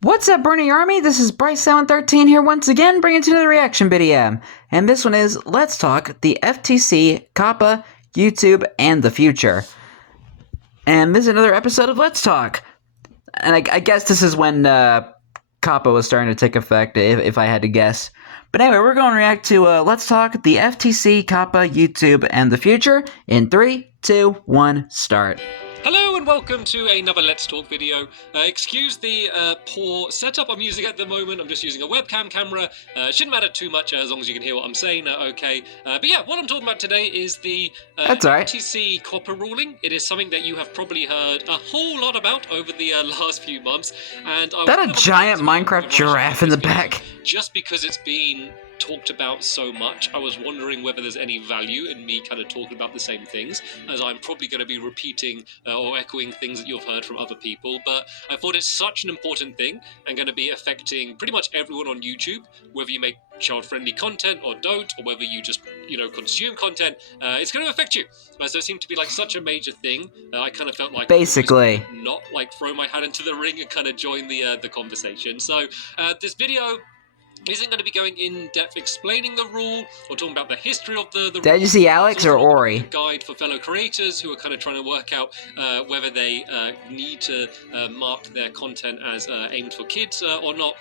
What's up, Bernie Army? This is BryceAllen13 here once again, bringing to another reaction video. And this one is Let's Talk the FTC, COPPA, YouTube, and the Future. And this is another episode of Let's Talk. And I guess this is when COPPA was starting to take effect, if I had to guess. But anyway, we're going to react to Let's Talk the FTC, COPPA, YouTube, and the Future in 3, 2, 1, start. Hello and welcome to another Let's Talk video. Excuse the poor setup I'm using at the moment. I'm just using a webcam camera. Shouldn't matter too much as long as you can hear what I'm saying. Okay. But yeah, what I'm talking about today is the That's all right. FTC COPPA ruling. It is something that you have probably heard a whole lot about over the last few months. And Is that a giant Minecraft giraffe in the back? Just because it's been talked about so much, I was wondering whether there's any value in me kind of talking about the same things, as I'm probably going to be repeating or echoing things that you've heard from other people. But I thought it's such an important thing and going to be affecting pretty much everyone on YouTube, whether you make child-friendly content or don't, or whether you just, consume content. It's going to affect you, as there seemed to be like such a major thing. I kind of felt like basically not like throw my hat into the ring and kind of join the conversation. So this video isn't going to be going in depth explaining the rule or talking about the history of the rule. Did you see Alex or Ori? A guide for fellow creators who are kind of trying to work out whether they need to mark their content as aimed for kids or not.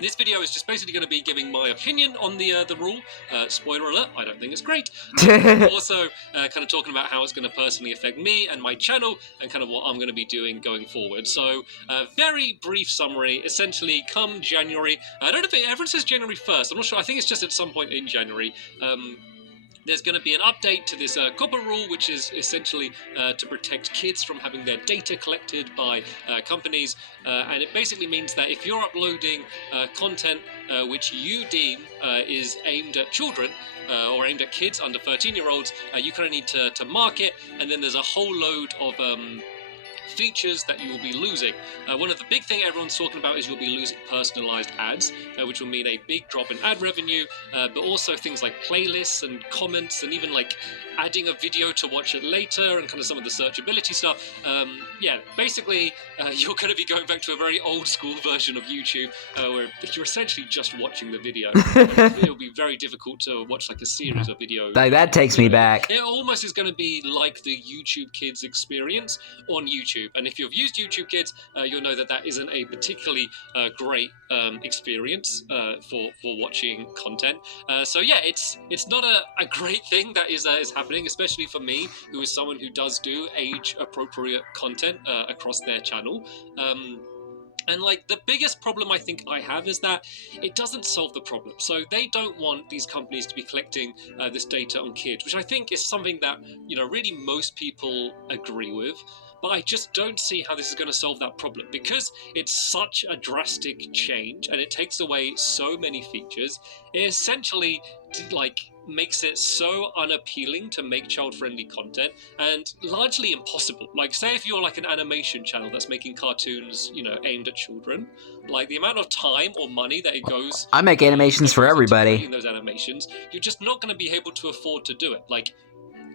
This video is just basically going to be giving my opinion on the rule. Spoiler alert, I don't think it's great. Also, kind of talking about how it's going to personally affect me and my channel and kind of what I'm going to be doing going forward. So, very brief summary. Essentially, come January, I don't know if everyone says January 1st. I'm not sure. I think it's just at some point in January. There's going to be an update to this COPPA rule, which is essentially to protect kids from having their data collected by companies. And it basically means that if you're uploading content which you deem is aimed at children, or aimed at kids under 13-year-olds, you kind of need to mark it. And then there's a whole load of features that you will be losing. One of the big thing everyone's talking about is you'll be losing personalized ads, which will mean a big drop in ad revenue, but also things like playlists and comments and even like adding a video to watch it later and kind of some of the searchability stuff. Yeah, basically you're going to be going back to a very old school version of YouTube where you're essentially just watching the video. It'll be very difficult to watch like a series of videos. Like, that takes me back. It almost is going to be like the YouTube Kids experience on YouTube. And if you've used YouTube Kids, you'll know that that isn't a particularly great experience for watching content. So yeah, it's not a great thing that is happening, especially for me, who is someone who does do age-appropriate content across their channel. And like the biggest problem I think I have is that it doesn't solve the problem. So they don't want these companies to be collecting this data on kids, which I think is something that, really most people agree with. But I just don't see how this is going to solve that problem, because it's such a drastic change and it takes away so many features. It essentially makes it so unappealing to make child-friendly content and largely impossible. Like, say if you're like an animation channel that's making cartoons, aimed at children, like the amount of time or money that it goes. I make animations for everybody. In those animations, you're just not going to be able to afford to do it. Like,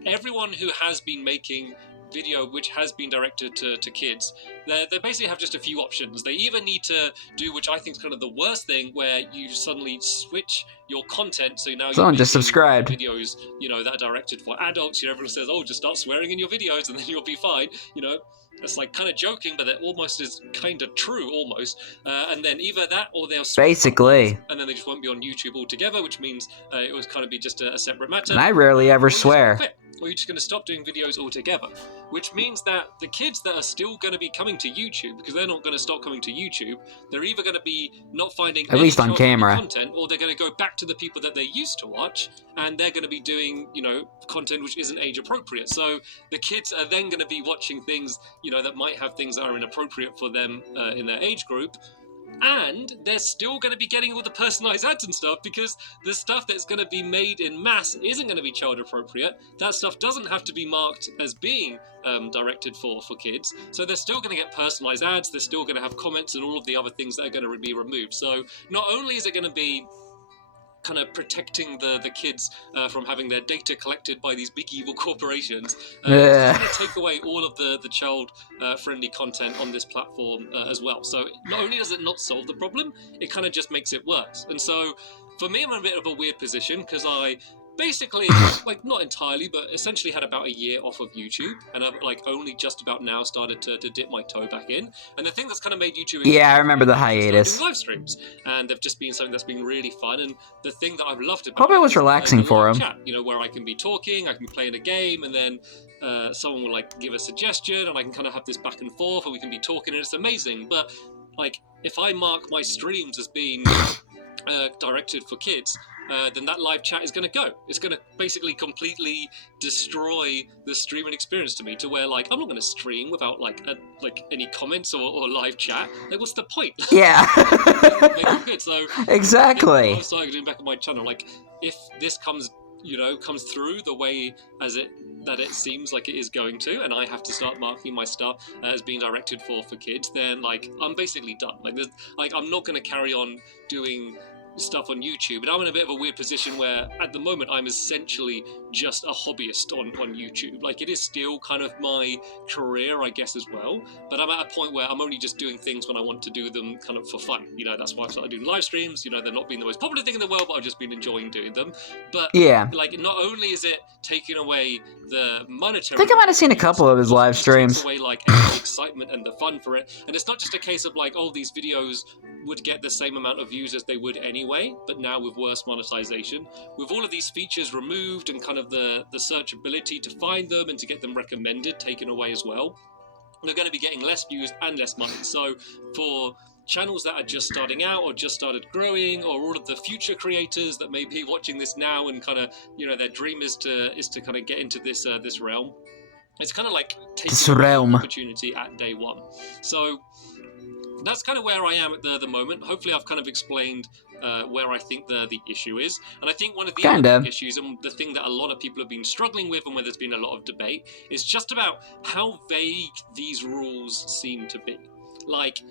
everyone who has been making video which has been directed to kids, they basically have just a few options. They either need to do, which I think is kind of the worst thing, where you suddenly switch your content, so now someone just subscribed videos that are directed for adults. Everyone says, oh, just start swearing in your videos and then you'll be fine. That's like kind of joking, but it almost is kind of true, almost. And then either that or they'll basically, and then they just won't be on YouTube altogether, which means it would kind of be just a separate matter. And I rarely ever swear. Or you're just going to stop doing videos altogether, which means that the kids that are still going to be coming to YouTube, because they're not going to stop coming to YouTube, they're either going to be not finding at least on camera content, or they're going to go back to the people that they used to watch, and they're going to be doing, content which isn't age appropriate. So the kids are then going to be watching things, that might have things that are inappropriate for them in their age group. And they're still going to be getting all the personalized ads and stuff, because the stuff that's going to be made in mass isn't going to be child appropriate. That stuff doesn't have to be marked as being directed for kids. So they're still going to get personalized ads. They're still going to have comments and all of the other things that are going to be removed. So not only is it going to be kind of protecting the kids from having their data collected by these big evil corporations. It's going to take away all of the child friendly content on this platform as well. So not only does it not solve the problem, it kind of just makes it worse. And so for me, I'm in a bit of a weird position because I basically, like, not entirely, but essentially had about a year off of YouTube, and I've like only just about now started to dip my toe back in. And the thing that's kind of made YouTube, yeah, I remember the hiatus. Doing live streams, and they've just been something that's been really fun. And the thing that I've loved about Hope it was relaxing for him. Chat, you know, where I can be talking, I can be playing a game, and then someone will like give a suggestion, and I can kind of have this back and forth, and we can be talking, and it's amazing. But like, if I mark my streams as being directed for kids, then that live chat is going to go. It's going to basically completely destroy the streaming experience to me, to where like I'm not going to stream without like any comments or live chat. Like, what's the point? Yeah. Good. So exactly. I started doing back on my channel. Like, if this comes through the way that it seems like it is going to, and I have to start marking my stuff as being directed for kids, then like I'm basically done. Like I'm not going to carry on doing stuff on YouTube, and I'm in a bit of a weird position where at the moment I'm essentially just a hobbyist on YouTube. Like, it is still kind of my career, I guess, as well, but I'm at a point where I'm only just doing things when I want to do them kind of for fun. You know, that's why I've started doing live streams. You know, they're not being the most popular thing in the world, but I've just been enjoying doing them. But yeah, like, not only is it taking away the monetary, I think I might have seen a couple of his live streams. Takes away like the excitement and the fun for it. And it's not just a case of like, oh, these videos would get the same amount of views as they would anyway, but now with worse monetization, with all of these features removed and kind of the searchability to find them and to get them recommended taken away as well, they're going to be getting less views and less money. So for channels that are just starting out or just started growing, or all of the future creators that may be watching this now and kind of, you know, their dream is to kind of get into this this realm, it's kind of like taking an opportunity at day one. So that's kind of where I am at the moment. Hopefully I've kind of explained where I think the issue is. And I think one of the other issues, and the thing that a lot of people have been struggling with, and where there's been a lot of debate, is just about how vague these rules seem to be. Like,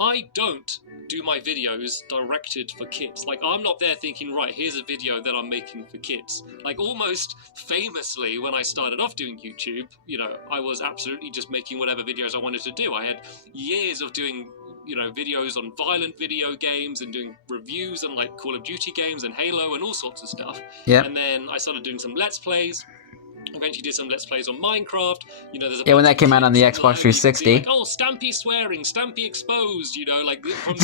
I don't do my videos directed for kids. Like, I'm not there thinking, right, here's a video that I'm making for kids. Like, almost famously, when I started off doing YouTube, you know, I was absolutely just making whatever videos I wanted to do. I had years of doing, you know, videos on violent video games and doing reviews on like Call of Duty games and Halo and all sorts of stuff. Yeah. And then I started doing some Let's Plays. Eventually did some Let's Plays on Minecraft. You know, there's a when that came out on the Xbox 360. Like, oh, Stampy swearing, Stampy exposed, you know, like from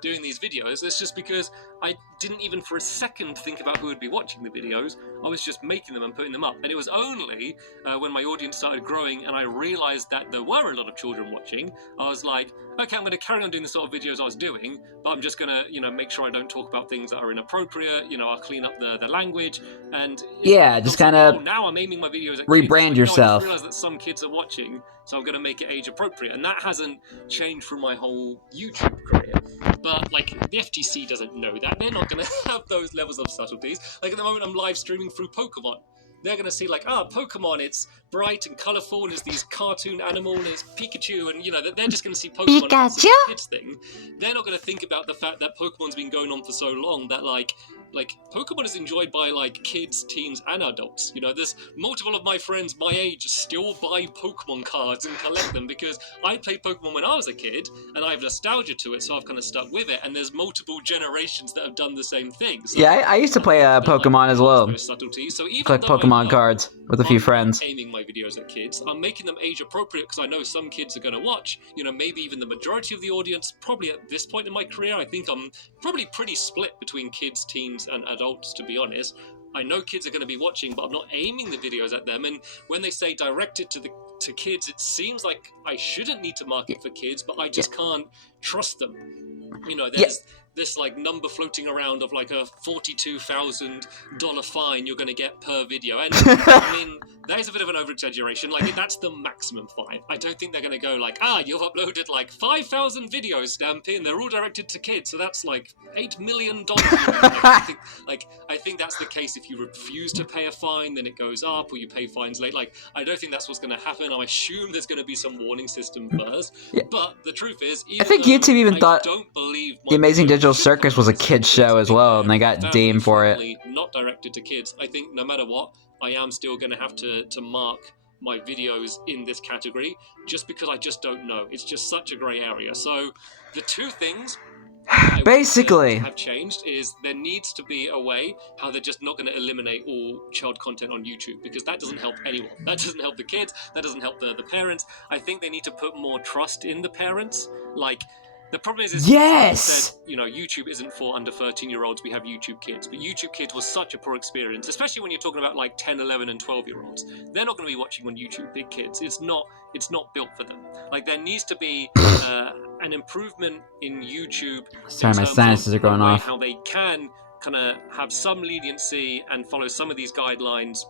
doing these videos. It's just because I didn't even for a second think about who would be watching the videos. I was just making them and putting them up. And it was only when my audience started growing and I realized that there were a lot of children watching, I was like, okay, I'm going to carry on doing the sort of videos I was doing, but I'm just going to, you know, make sure I don't talk about things that are inappropriate. You know, I'll clean up the language. And yeah, just kind of now I'm aiming my videos at rebrand kids. yourself. I realize that some kids are watching, so I'm going to make it age appropriate. And that hasn't changed from my whole YouTube career. But like, the FTC doesn't know that. They're not going to have those levels of subtleties. Like, at the moment I'm live streaming through Pokemon. They're going to see like, Pokemon, it's bright and colourful, and it's these cartoon animal, and it's Pikachu, and, you know, they're just going to see Pokemon as a kids thing. They're not going to think about the fact that Pokemon's been going on for so long that like Pokemon is enjoyed by like kids, teens, and adults. You know, there's multiple of my friends my age still buy Pokemon cards and collect them because I played Pokemon when I was a kid and I have nostalgia to it, so I've kind of stuck with it. And there's multiple generations that have done the same thing. So yeah, I used to play Pokemon as well. Subtleties. So even collect Pokemon cards with a few friends. Aiming my videos at kids, I'm making them age appropriate because I know some kids are going to watch. You know, maybe even the majority of the audience. Probably at this point in my career, I think I'm probably pretty split between kids, teens, and adults, to be honest. I know kids are going to be watching, but I'm not aiming the videos at them. And when they say directed to kids, it seems like I shouldn't need to market for kids, but I just can't trust them. You know, there's this like number floating around of like a $42,000 fine you're going to get per video, and I mean, that is a bit of an over-exaggeration. Like, that's the maximum fine. I don't think they're going to go like, you've uploaded like 5,000 videos, Stampy, and they're all directed to kids, so that's like $8 million. I think that's the case. If you refuse to pay a fine, then it goes up, or you pay fines late. Like, I don't think that's what's going to happen. and I assume there's going to be some warning system first. Yeah. But the truth is, I think YouTube even thought don't believe The Amazing video Digital should Circus come was a accessible kid's to show kids. as well, and they got deemed for it. Not directed to kids. I think no matter what, I am still going to have to mark my videos in this category, just because I just don't know. It's just such a grey area. So the two things basically have changed is there needs to be a way how they're just not going to eliminate all child content on YouTube, because that doesn't help anyone. That doesn't help the kids, that doesn't help the parents. I think they need to put more trust in the parents. Like, the problem is yes, said, you know, YouTube isn't for under 13-year-olds. We have YouTube Kids, but YouTube Kids was such a poor experience, especially when you're talking about like 10, 11, and 12-year-olds. They're not going to be watching on YouTube. Big kids, it's not built for them. Like, there needs to be an improvement in YouTube. Sorry, my sinuses are going off. How they can kind of have some leniency and follow some of these guidelines,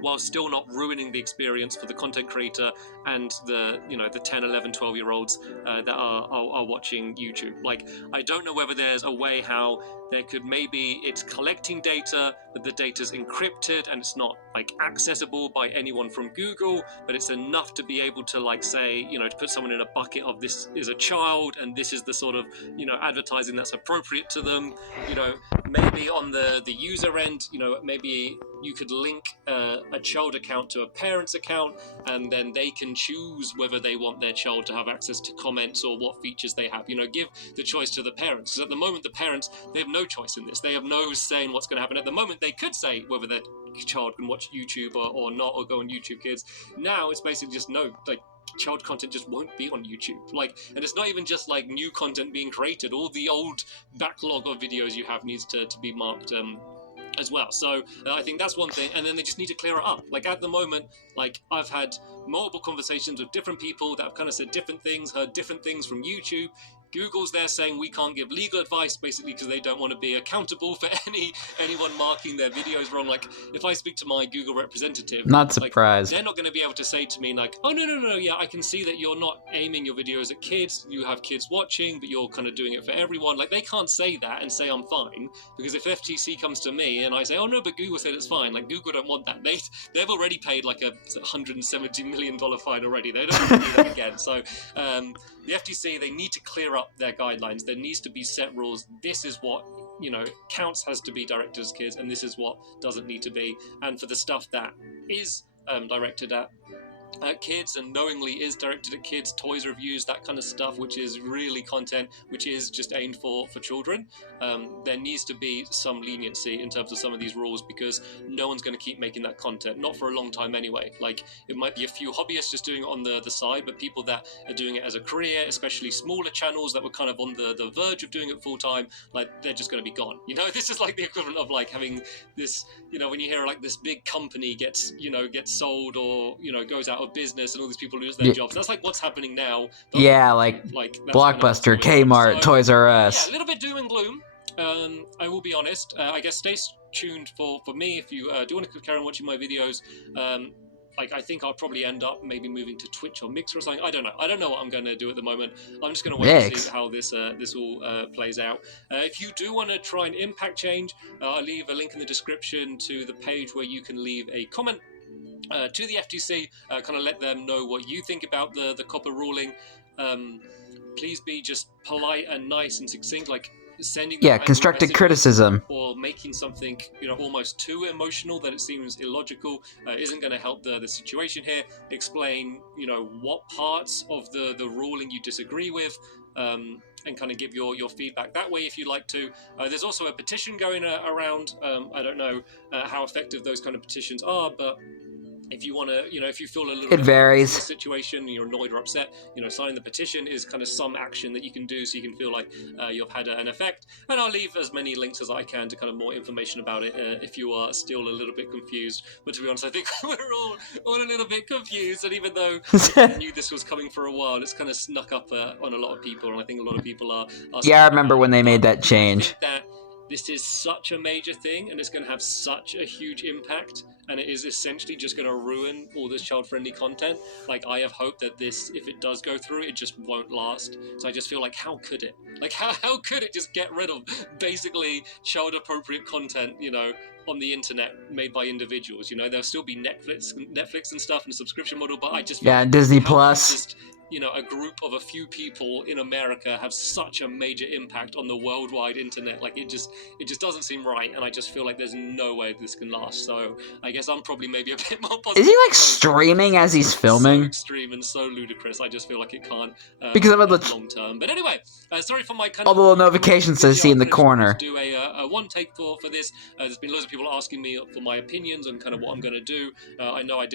while still not ruining the experience for the content creator and the 10, 11, 12-year-olds that are watching YouTube. Like, I don't know whether there's a way how there could, maybe it's collecting data, but the data's encrypted and it's not like accessible by anyone from Google, but it's enough to be able to like say, to put someone in a bucket of this is a child and this is the sort of, advertising that's appropriate to them. Maybe on the user end, maybe you could link a child account to a parent's account, and then they can choose whether they want their child to have access to comments or what features they have. Give the choice to the parents, because at the moment the parents, they have no choice in this. They have no say in what's going to happen. At the moment they could say whether their child can watch YouTube or not, or go on YouTube Kids. Now it's basically just no, like, child content just won't be on YouTube. Like, and it's not even just like new content being created. All the old backlog of videos you have needs to be marked as well. So I think that's one thing, and then they just need to clear it up. Like, at the moment, like, I've had multiple conversations with different people that have kind of said different things, heard different things from YouTube. Google's there saying we can't give legal advice, basically because they don't want to be accountable for anyone marking their videos wrong. Like, if I speak to my Google representative, not surprised. Like, they're not going to be able to say to me like, oh no, yeah, I can see that you're not aiming your videos at kids, you have kids watching, but you're kind of doing it for everyone. Like, they can't say that and say I'm fine, because if FTC comes to me and I say, oh no, but Google said it's fine, like, Google don't want that. They've already paid like a $170 million fine already. They don't want to do that again. So the FTC, they need to clear up their guidelines. There needs to be set rules. This is what counts has to be directed as kids, and this is what doesn't need to be. And for the stuff that is directed at kids and knowingly is directed at kids, toys reviews, that kind of stuff, which is really content which is just aimed for children, there needs to be some leniency in terms of some of these rules, because no one's going to keep making that content, not for a long time anyway. Like, it might be a few hobbyists just doing it on the side, but people that are doing it as a career, especially smaller channels that were kind of on the verge of doing it full time, like, they're just going to be gone. This is like the equivalent of like having this, when you hear like this big company gets sold, or goes out of business and all these people lose their jobs. That's like what's happening now. Like Blockbuster, Kmart, Toys R Us. Yeah, a little bit doom and gloom. I will be honest. I guess stay tuned for me if you do want to carry on watching my videos. Like, I think I'll probably end up maybe moving to Twitch or Mixer or something. I don't know what I'm going to do at the moment. I'm just going to wait and see how this all plays out. If you do want to try and impact change, I'll leave a link in the description to the page where you can leave a comment to the FTC, kind of let them know what you think about the COPPA ruling. Please be just polite and nice and succinct, like sending constructive criticism, or making something almost too emotional that it seems illogical isn't going to help the situation here. Explain what parts of the ruling you disagree with, and kind of give your feedback that way if you'd like to. There's also a petition going around. I don't know how effective those kind of petitions are, but if you want to, if you feel a little bit varies. In the situation, and you're annoyed or upset, signing the petition is kind of some action that you can do, so you can feel like you've had an effect. And I'll leave as many links as I can to kind of more information about it if you are still a little bit confused. But to be honest, I think we're all a little bit confused. And even though I knew this was coming for a while, it's kind of snuck up on a lot of people, and I think a lot of people are I remember when they made that change. I think that this is such a major thing, and it's going to have such a huge impact, and it is essentially just going to ruin all this child-friendly content. Like, I have hope that this, if it does go through, it just won't last. So I just feel like, how could it? Like, how could it just get rid of basically child-appropriate content, on the internet made by individuals. You know, there'll still be Netflix and stuff and a subscription model, but I just feel like Disney how Plus. just, you know, a group of a few people in America have such a major impact on the worldwide internet. Like, it just doesn't seem right, and I just feel like there's no way this can last. So I guess I'm probably maybe a bit more positive. Is he like streaming as he's filming? So extreme and so ludicrous. I just feel like it can't because of the long term. But anyway, sorry for my kind all the little notifications I see in the corner. To do a one take for this. There's been loads of people asking me for my opinions on kind of what I'm going to do. I know I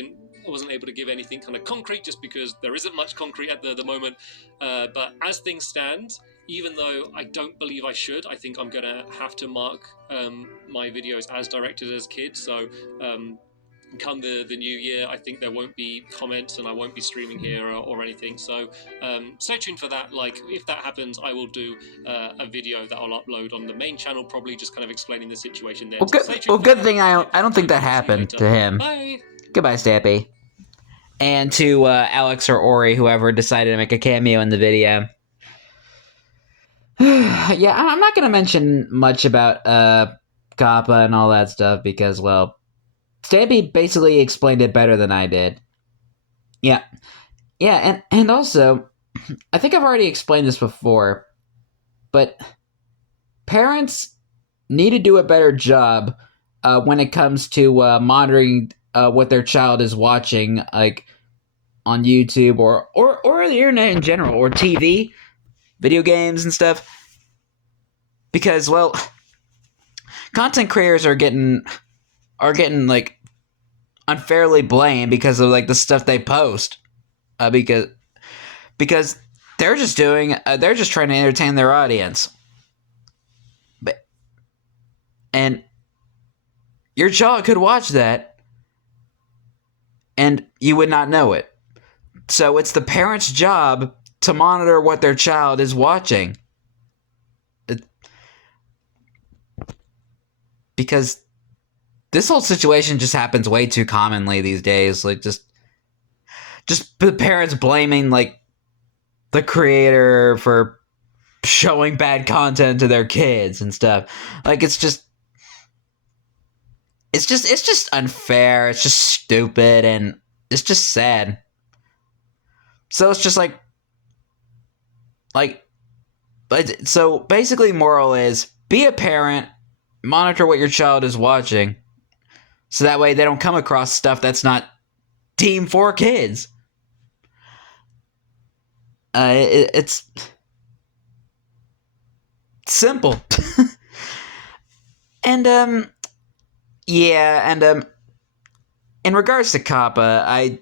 wasn't able to give anything kind of concrete just because there isn't much concrete at the moment. But as things stand, even though I don't believe I should, I think I'm going to have to mark my videos as directed as kids. So come the new year, I think there won't be comments and I won't be streaming here or anything. So stay tuned for that. Like, if that happens, I will do a video that I'll upload on the main channel, probably just kind of explaining the situation there. Good thing I don't think that happened to him. Bye. Goodbye, Stampy. And to Alex or Ori, whoever decided to make a cameo in the video. Yeah, I'm not going to mention much about COPPA and all that stuff because, well, Stampy basically explained it better than I did. Yeah, and also, I think I've already explained this before, but parents need to do a better job when it comes to monitoring what their child is watching, like on YouTube or the internet in general, or TV, video games and stuff. Because, well, content creators are getting like unfairly blamed because of like the stuff they post, because they're just trying to entertain their audience, and your child could watch that and you would not know it. So it's the parent's job to monitor what their child is watching, because this whole situation just happens way too commonly these days. Like, just the parents blaming, like, the creator for showing bad content to their kids and stuff. Like, it's just unfair. It's just stupid, and it's just sad. So it's just so basically, moral is, be a parent, monitor what your child is watching, so that way they don't come across stuff that's not deemed for kids. It's simple. And in regards to COPPA,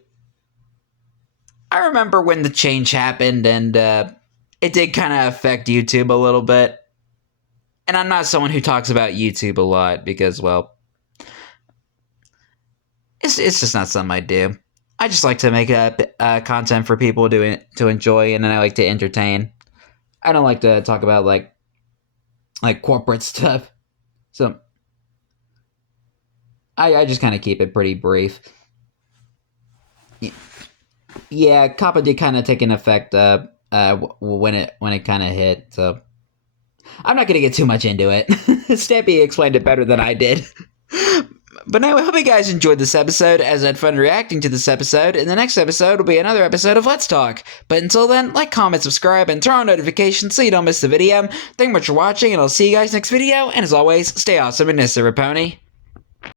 I remember when the change happened, and it did kind of affect YouTube a little bit. And I'm not someone who talks about YouTube a lot because, well, it's just not something I do. I just like to make content for people to enjoy, and then I like to entertain. I don't like to talk about like corporate stuff. So I just kind of keep it pretty brief. Yeah, COPPA did kind of take an effect when it kind of hit. So I'm not gonna get too much into it. Stampy explained it better than I did. But anyway, I hope you guys enjoyed this episode, as I had fun reacting to this episode. And the next episode will be another episode of Let's Talk. But until then, like, comment, subscribe, and turn on notifications so you don't miss the video. Thank you much for watching, and I'll see you guys next video. And as always, stay awesome and Mr. Raponi.